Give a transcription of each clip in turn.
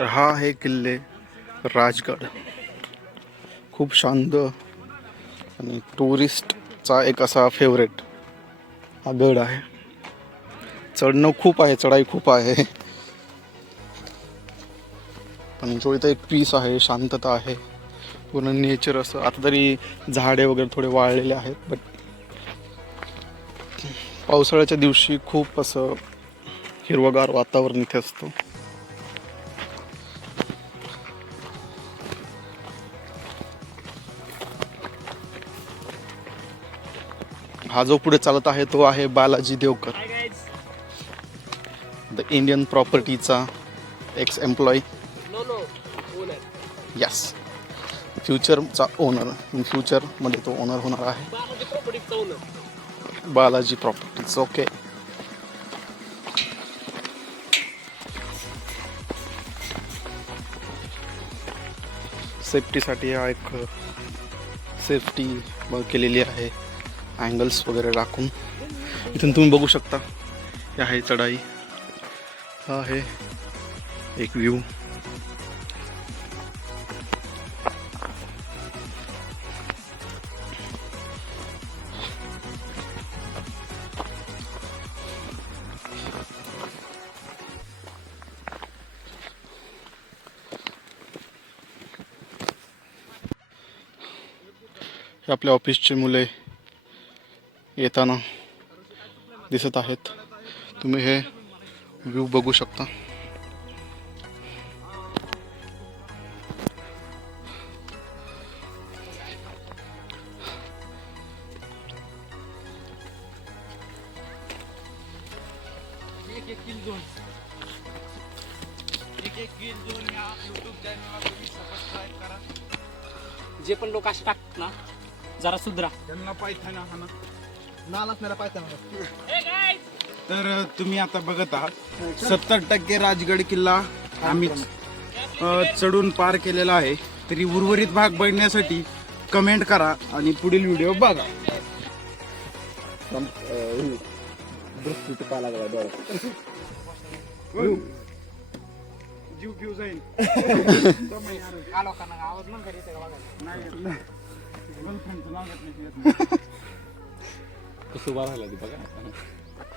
तर हा आहे किल्ले राजगड. खूप शांत आणि टुरिस्टचा एक असा फेवरेट हा गड आहे. चढणं खूप आहे चढाई खूप आहे. पण जो इथं एक पीस आहे शांतता आहे पूर्ण नेचर असं. आता तरी झाडे वगैरे थोडे वाळलेले आहेत बट पावसाळ्याच्या दिवशी खूप असं हिरवगार वातावरण इथे असतं. हा जो पुढे चालत आहे तो आहे बालाजी देवकर. द इंडियन प्रॉपर्टीचा एक्स एम्प्लॉई यस फ्युचरचा ओनर इन फ्युचरमध्ये तो ओनर होणार आहे. बालाजी प्रॉपर्टीज ओके सेफ्टीसाठी हा एक सेफ्टी केलेली आहे. अँगल्स वगैरे राखून. इथून तुम्ही बघू शकता हे आहे चढाई. हा आहे एक व्ह्यू हे आपल्या ऑफिसचे मुले. येताना दिसत आहेत. तुम्ही हे व्ह्यू बघू शकता. एक एक किल झोन एक एक किल झोन या यूट्यूब चॅनलला तुम्ही सबस्क्राईब करा जे पण लोक असे टाकतात ना जरा सुधरा. त्यांना पायथाना पायथ्याला तर तुम्ही आता बघत आहात. सत्तर टक्के राजगड किल्ला आम्हीच अ, चढून पार केलेला आहे. तरी उर्वरित भाग बघण्यासाठी कमेंट करा आणि पुढील व्हिडिओ बघा. जीव घेऊ जाईल आलो का ना? आवाज मग घरी येते का बघायला नाही येत. ना. गर्लफ्रेंडचं नाव घेत नाही, येत नाही.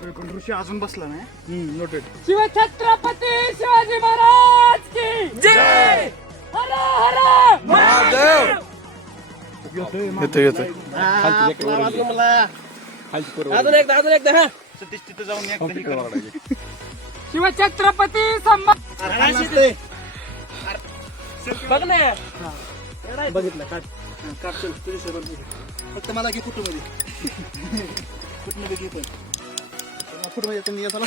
तरी पण ऋषी अजून बसला नाही. नोटेड शिवछत्रपती शिवाजी महाराज की जय! हर हर येतो येतो अजून एकदा अजून एकदा हा. सतीश तिथं जाऊन एकदा हे करा. शिवछत्रपती संभाजी बघ ना. बघितलं काढ. काढ चल तुझी सेवा तुझी फक्त मला घे कुठं मध्ये कुठं मध्ये घे पण कुठं मध्ये तुम्ही चला.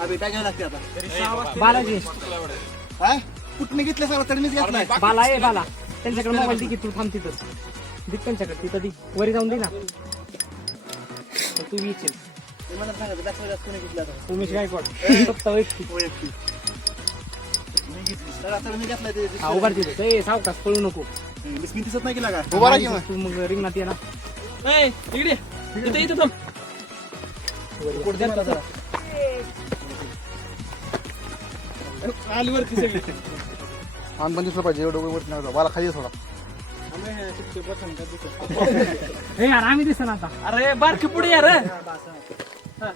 अबे काय घ्यायला लागते आता? बालाजी. हा? घेतलं सगळं तरी मीच घेतलाय. बाला आहे बाला. त्यांच्याकडे मोबाईल दे की तू थांब तिथंच दिक त्यांच्याकडे तिथं दी. वरी जाऊन दे ना. तू ते मला सांगायचं दाखवा जास्त कोणी घेतलं तुम्ही गायकवाड. फक्त वैयक्तिक वैयक्तिक. हा उभार तिथं ए सावकाश पळू नको. मी दिसत नाही केला का? उभा राहा की मग. तू मग रिंगणात ये ना. इकडे. इथं इथं थांब. कुठं दे मला जरा. आली वरती सगळी. मान पण दिसलं पाहिजे एवढं वरती नाही मला खाली थोडा. हे यार आम्ही आता. अरे बारकी पुढे यार हा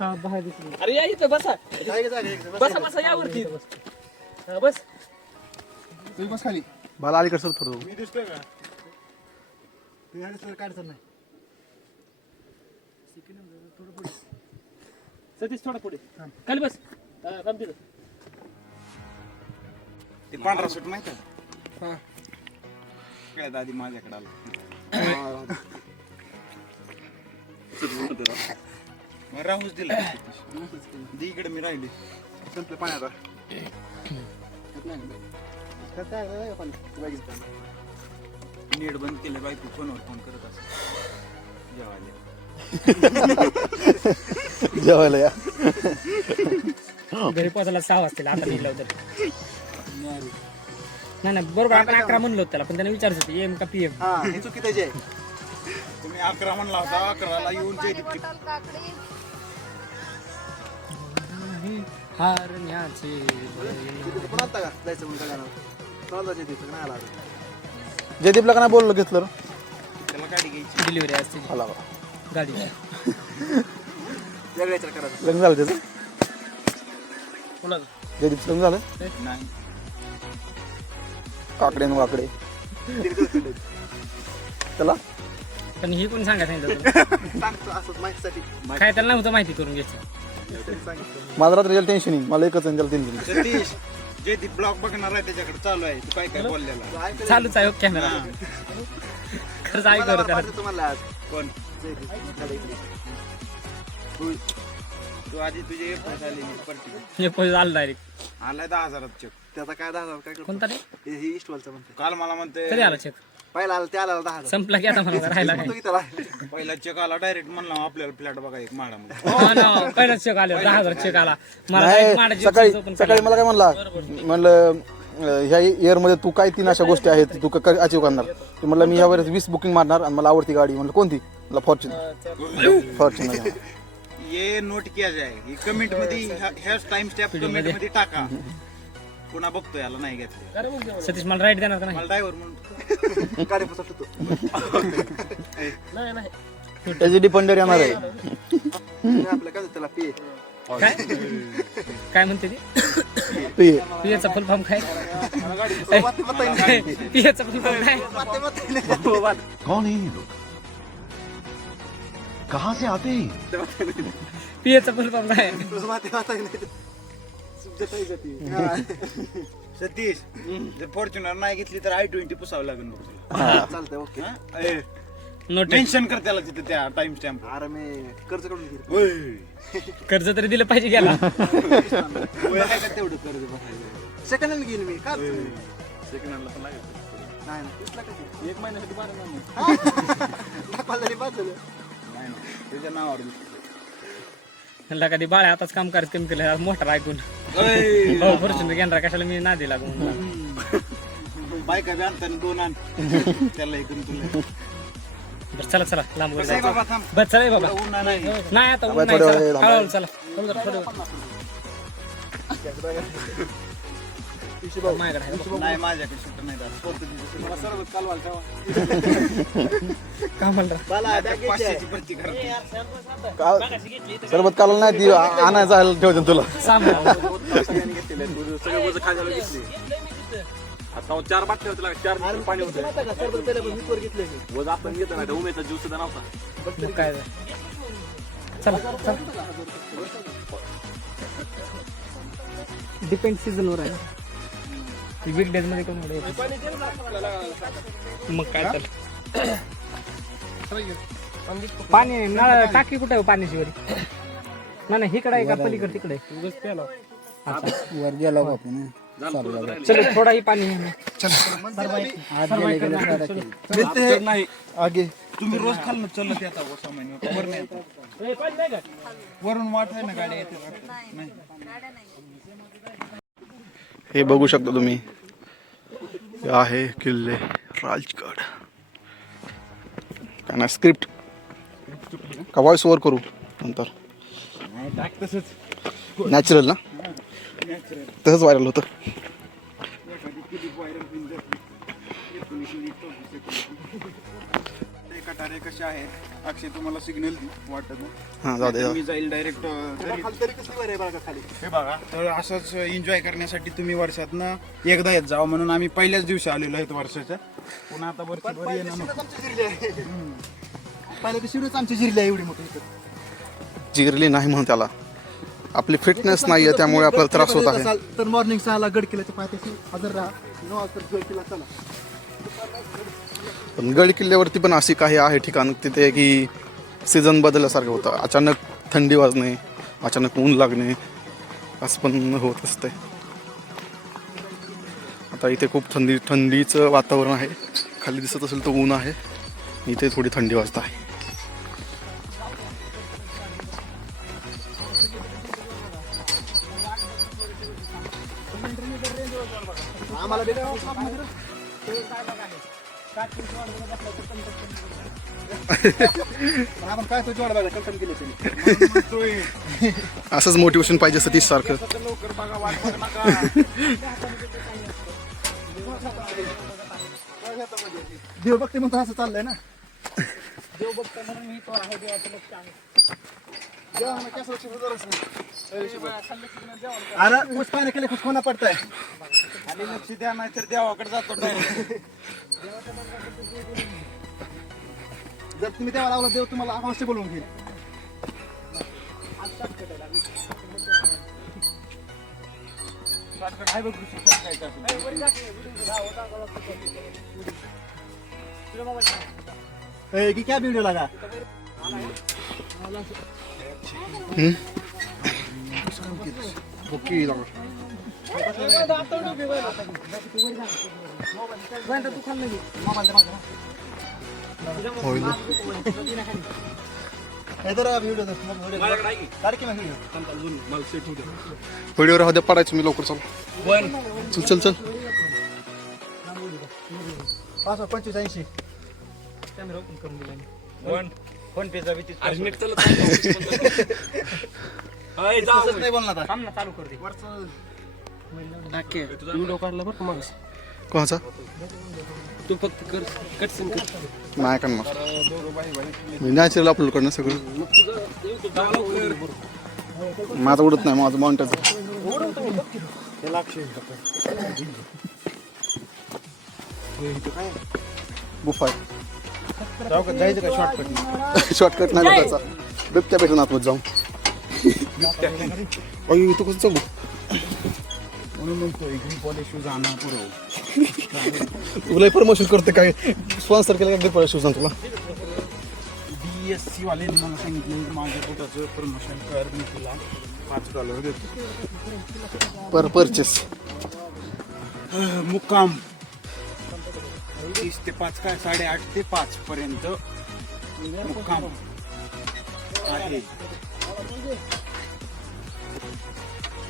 बाहेर दिसली अरे या इथं बसा. बसा. बसा यावरती हा, बस. तुम्ही बस खाली. मला अलीकडे सर थोडं मी दिसतोय का? तुम्ही आणि सर काढचं नाही. सतीश थोडा पुढे. खाली बस. हा, तिथं. ते पांढरा सूट माहिती आहे काय दादी माझ्याकडे आला? मग राहूच दिला. दे इकडे मी राहिली. संपलं पाण्यात काय काय पण बघितलं नेट बंद केलं बायको फोनवर फोन करत असत. जेवायला. जेवायला या. घरी पोहोचायला सहा वाजतील आता निघलं तर नाही नाही बरोबर आपण अकरा म्हणलो होतो त्याला पण त्याने विचारत होते एम का पी एम हा हे चुकी त्याची आहे. तुम्ही अकरा म्हणला होता अकराला येऊन जयदीपची हारण्याचे का जायचं म्हणून नाही आला अजून. जयदीपला का नाही बोललो घेतलं रे? त्याला गाडी घ्यायची. डिलिव्हरी असते. आला बा. गाडी. वेगळ्या याच्यात करायचं लग्न झालं त्याचं? कोणाचं? जयदीप लग्न झालं? नाही. काकडे न वाकडे. त्याला? पण ही कोणी सांगा सांगितलं तुला? सांगतो असंच माहितीसाठी. काय त्याला नव्हतं माहिती करून घ्यायचं. माझं रात्री टेन्शन येईल मला एकच आहे, त्याला तीन तीन सतीश जयदीप ब्लॉग बघणार आहे त्याच्याकडे चालू आहे. तू काय काय बोललेला? चालूच आहे कॅमेरा खरंच ऐक मला बरं त्याला. पाठवतो तुम्हाला आज? कोण? इकडे. तू आधी तुझे हे पैसे आलं डायरेक्ट आलाय दहा हजारात चेक त्याचा काय दहा हजार काय कोणता रे? हे- हे इस्टवालचं म्हणते काल मला म्हणते कधी आला चेक पहिला आला ते आला दहा हजार. संपला की आता मला राहिला म्हणतो काय? की त्याला पहिला चेक आला डायरेक्ट म्हणला आपल्याला फ्लॅट बघा एक हो ना, पहिलाच चेक आले दहा हजार चेक आला. मला नाही सकाळी सकाळी मला काय म्हणला? म्हणलं अं, ह्या इयरमध्ये तू काय तीन अशा गोष्टी आहेत तू अचीव करणार? ते म्हणलं मी यावेळेस वीस बुकिंग मारणार आणि मला आवडती गाडी. म्हणलं कोणती? मला फॉर्च्युनर फॉर्च्युनर ये नोट किया ही कमेंटमध्ये ह्या- टाइम स्टॅप कमेंटमध्ये टाका. पुन्हा बघतो याला नाही घेतले. सतीश मला राईट देणार का नाही? मला ड्रायव्हर म्हणून. गाडी फसवतो नाही नाही. त्याची डिपेंडर येणार आहे. आपलं काय त्याला पे काय? काय म्हणते ती? ते पियाचा फुल फॉर्म काय? पियाचा फुल फॉर्म काय? माते माते कौन है ये लोग? कहाँ से आते हैं? पियाचा फुल फॉर्म काय? सतीश जर फॉर्च्युनर नाही घेतली तर आय ट्वेंटी पुसावं लागेल बघ तुला. चालतंय ओके. नोट मेन्शन कर त्याला तिथे त्या टाइम स्टॅम्प अरे मी कर्ज काढून घेईल. कर्ज तरी दिलं पाहिजे गेला का तेवढं कर्ज बसायचं सेकंड हँड घेईन मी का? सेकंड हँडला पण लागेल. नाही ना तीस लाखाची एक महिन्यासाठी बारा महिने. दाखवायला तरी बाद झालं नाही. ना त्याच्या नावावर म्हणला कधी बाळ्या आताच काम करत कमी केलं मोठा ऐकून. ओय, भाऊ फॉर्च्युनर घेणार कशाला? मी नादी लागू म्हणलं. बायका बी दोन आण. त्याला इकडून तुला बरं चला चला लांब वर जायचं. बाबा थांब. बरं चला हे बाबा. नाही नाही. आता ऊन नाही चला. वेळ थांबा. हळूहळू चला थोडं माझ्याकडे आहे. नाही माझ्याकडे सुट्ट नाही दादा. मला सर्व कालवाल का म्हणलं पाचशेची भरती करा. का सरबत काला नाही ती आणायचं आहे ठेवते तुला. आता चार बाटल्या होत्या चार पाणी होतं वज आपण घेतो ना उमेचा ज्यूस सुद्धा नव्हता. मग काय झालं? चला चला. डिपेंड सीझन वर आहे. डेजमध्ये कोण? मग काय तर पाणी नळ टाकी कुठे आहे हो पाण्याची वरी? नाही नाही इकडे आहे का? पलीकडे तिकडे आहे? अच्छा. चलो थोडा ही पाणी आहे. नाही. आगे. तुम्ही रोज महिने वर नाही येत. वरून वाट आहे ना गाडी येते. हे बघू शकता तुम्ही. हे आहे किल्ले? राजगड काय ना स्क्रिप्ट का व्हॉइस ओव्हर करू नंतर? नॅचरल ना? तसंच व्हायरल होतं. कसे आहेत. अक्षय तुम्हाला सिग्नल वाटत हां जाऊ दे जाऊ दे. मी जाईल डायरेक्ट खाली तरी कसली वर आहे बघा खाली? हे बघा तर असंच एन्जॉय करण्यासाठी तुम्ही वर्षातनं एकदा येत जावं म्हणून आम्ही पहिल्याच दिवशी आलेलो आहेत वर्षाच्या. पुन्हा आता वर्षभर येणं नको. आमची जिरली आहे. पहिल्या शिवच आमची जिरली आहे एवढी मोठी इथं. जिरली नाही म्हणून त्याला. आपली फिटनेस नाही आहे त्यामुळे आपल्याला त्रास होत आहे. असाल तर मॉर्निंग सहाला गड किल्ल्याच्या पायथ्याशी हजर राहा. नऊ वाजता गड किल्ला चला. पण गड किल्ल्यावरती पण अशी काही आहे ठिकाण तिथे की सीझन बदलल्यासारखं होतं. अचानक थंडी वाजणे अचानक ऊन लागणे असं पण होत असते आता इथे खूप थंडी थंडीचं वातावरण आहे. खाली दिसत असेल तर ऊन आहे. इथे थोडी थंडी वाजत आहे. आम्हाला बी काय पण आपण काय तो जोड बघा कन्फर्म केले तरी म्हणतोय, असंच मोटिवेशन पाहिजे सतीश सारखं. आता लवकर बघा वाट बघू नका देव बघते म्हणतो असं चाललंय ना? देव बघता म्हणून मी तो आहे देवाचं लक्ष आहे. अरे कुछ पाणी केले कुछ खोना पडताय? आणि लक्ष द्या नाही तर देवाकडे जातो. जर तुम्ही देवा लावला देव तुम्हाला अवश्य बोलवून घेईल. क्या वीडियो लगा? व्हिडिओ राहू द्या पडायचं मी लवकर चाल. चल चल चल. पाच पंचवीस ऐंशी. फोन पेचा भीती अरे नीट चालत नाही. अय, जाऊ. नाही बोलणार आता. थांब ना चालू कर दे व्हिडिओ काढला बरं का माणूस? कोणाचा? तू फक्त कर कटसीन कर. नाही करणार. मी नॅचरल अपलोड करणं सगळं. माझं उडत नाही माझं जाऊ का. जायचं का शॉर्टकट शॉर्टकट नाही त्याचा बिबट्या भेटून आतमध्ये जाऊन. अय तू कसं चालू म्हणून म्हणतोय ग्रीन पॉलिश शूज आणा पुरव तुला प्रमोशन करते काय? स्पॉन्सर केलं का पॉलिश शूज तुला? बी एस सी वाल्यांनी मला सांगितलं की माझ्या पोटाचं प्रमोशन कर मी तुला पाच डॉलर देतो. पर परचेस मुक्काम. तीस ते पाच काय साडेआठ ते पाच पर्यंत मुक्काम आहे.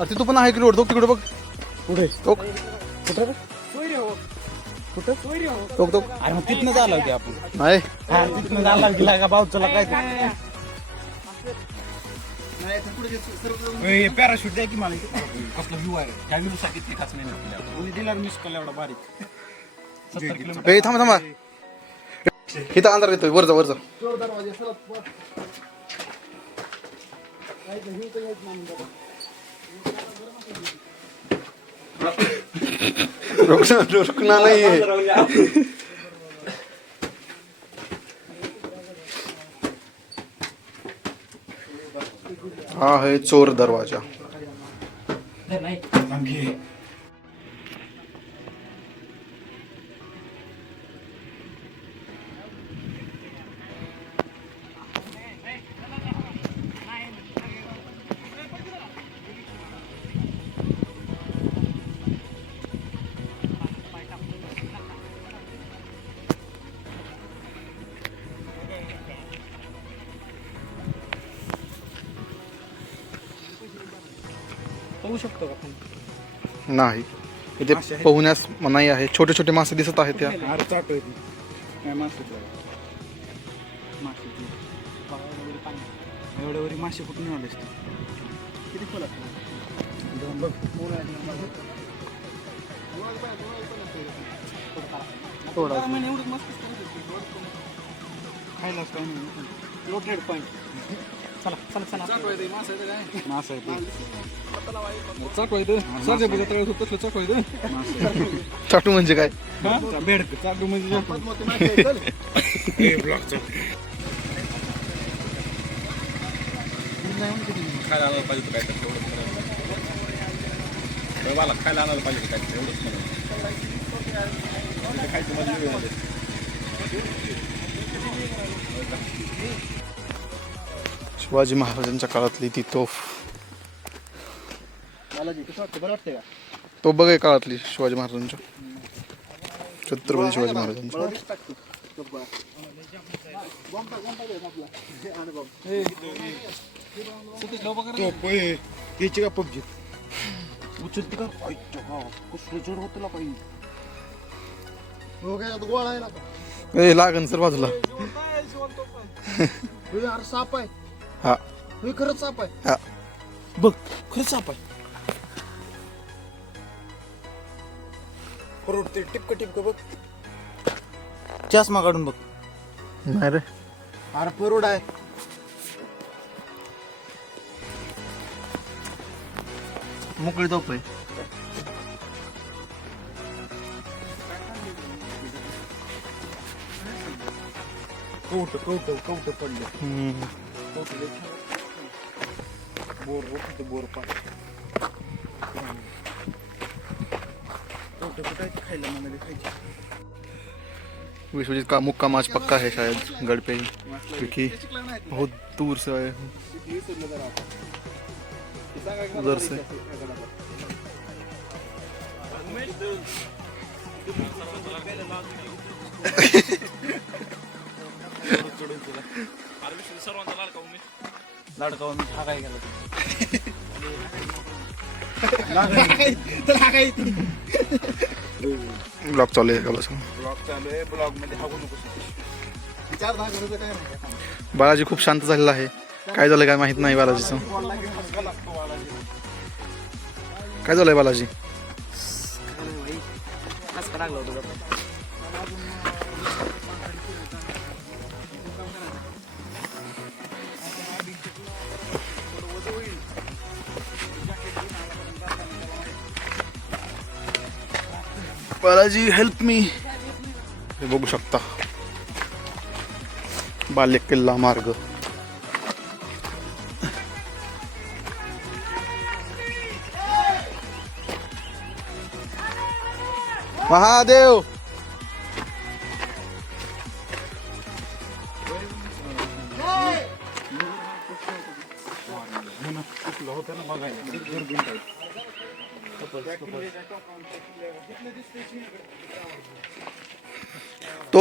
अरे तू पण आहे की रोड? तो तिकडे बघ. कुठे? तो कुठे कुठे? तो तो अरे मग तिथनं झालं की आपण. नाही. हा तिथनं झाला की का भाऊ चला काय पॅराशूट द्या की मला. कसला व्ह्यू आहे. त्या व्ह्यू साठी ते खाच नाही दिला मिस कॉल एवढा बारीक. ए थांबा थांबा. इथं अंधार येतोय वर जा वर जा. रुकना रुकना नहीं है हा है चोर दरवाजा. नाही. इथे पोहण्यास मनाई आहे. छोटे छोटे मासे दिसत आहेत त्या. काय मासे मासे एवढ्या वरी मासे कुठून आले असते किती खोल जाऊन बघ. थोडा. खायलाच काय नाही. लोटेड पॉईंट चला चला चला मासा आहे ते. चाटू म्हणजे काय हा? बेडक चालू म्हणजे झोपून. खायला आणायला पाहिजे काय तर. मला खायला आणायला पाहिजे काय म्हणून. खायचं म्हणजे. शिवाजी महाराजांच्या काळातली ती तोफ. मला जे कसं वाटतं बरं वाटतंय का? तो बघ आहे काळातली शिवाजी महाराजांच्या. छत्रपती शिवाजी महाराजांच्या. पबजी? उचलते का? आईच्या गावात. कसलं जड होतं ला पाहिजे हो लागन सर बाजूला. साप आहे. हा. हे खरंच साप आहे. हा. बघ खरंच साप आहे. ते टिपक टिपक बघ. चष्मा काढून बघ. नाही रे. अरे परोड आहे. मोकळी झोप आहे. कौट कौट कौट पडले. बोर विश्वजीत का मुक्का आज पक्का है शायद, गढ़ पे ही, क्योंकि बहुत दूर से आए हैं। उधर से। लाडका मी हा काय ब्लॉग चालू आहे का बसून ब्लॉग चालू आहे ब्लॉगमध्ये हागू नको चार दहा गरज काय नाही बालाजी खूप शांत झालेला आहे. काय झालं काय माहीत नाही बालाजीचं. काय झालंय बालाजी? बालाजी हेल्प मी हे बघू शकता. बाल्य किल्ला मार्ग. महादेव!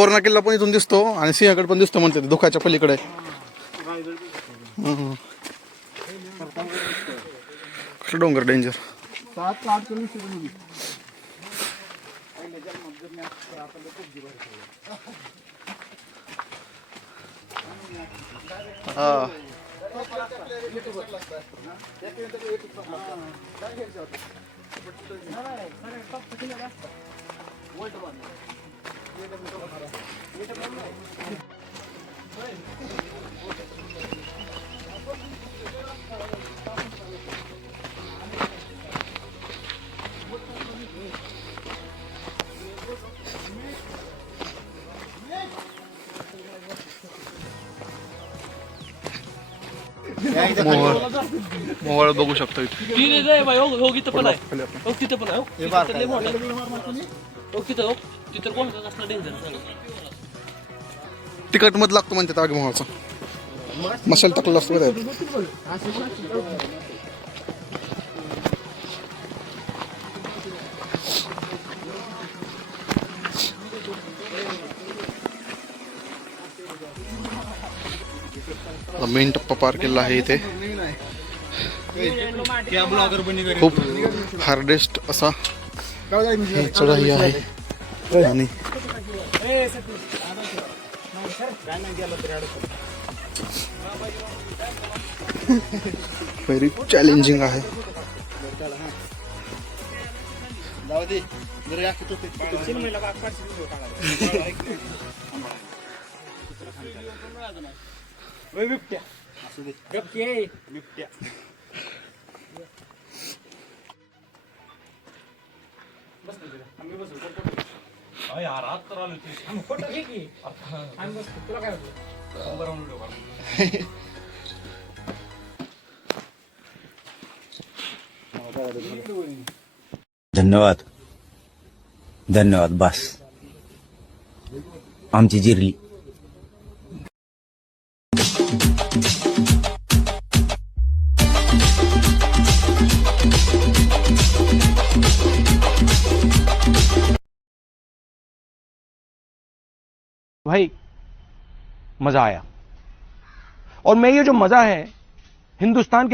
तोरणा किल्ला पण इथून दिसतो आणि सिंहगड पण दिसतो म्हणते धुक्याच्या पलीकडे. डोंगर डेंजर हा. मोहळ मोहळ बघू शकतो इथे तिथे जाय बाई हो हो तिथं पण आहे खाली आपण. हो तिथं पण आहे हो. तिथं तर लय मोठं आहे. हो तिथं हो तिथं डेंजर तिकट मध लागतो म्हणते आगी मोहळाचा मसाला टाकलेला असतो बरं मेन टप्पा पार केलेला आहे इथे. खूप हार्डेस्ट असा ही चढाई आहे. आणि व्हेरी चॅलेंजिंग आहे. बस दे बसू फोटो घे की तुला काय होतं धन्यवाद. धन्यवाद बस. आमची जिरली. भाई मजा आया। और मैं ये जो मजा है हिंदुस्तान के